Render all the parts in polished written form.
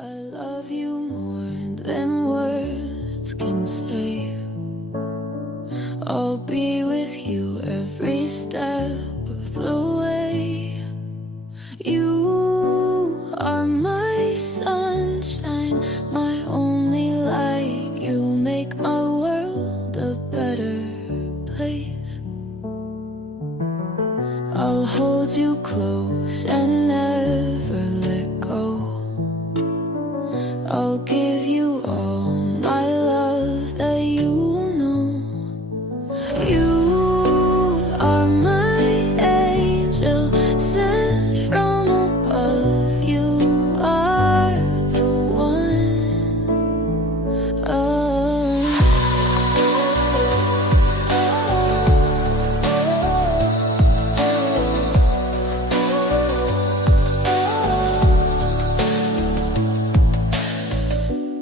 I love you more than words can say. I'll be with you every step of the way. You are my sunshine, my only light. You make my world a better place. I'll hold you close and never let go. I'll give you all my love that you will know. You are my angel sent from above. You are the one.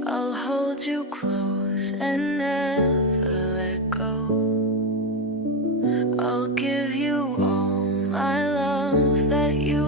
I'll hold you close and never let go. I'll give you all my love that you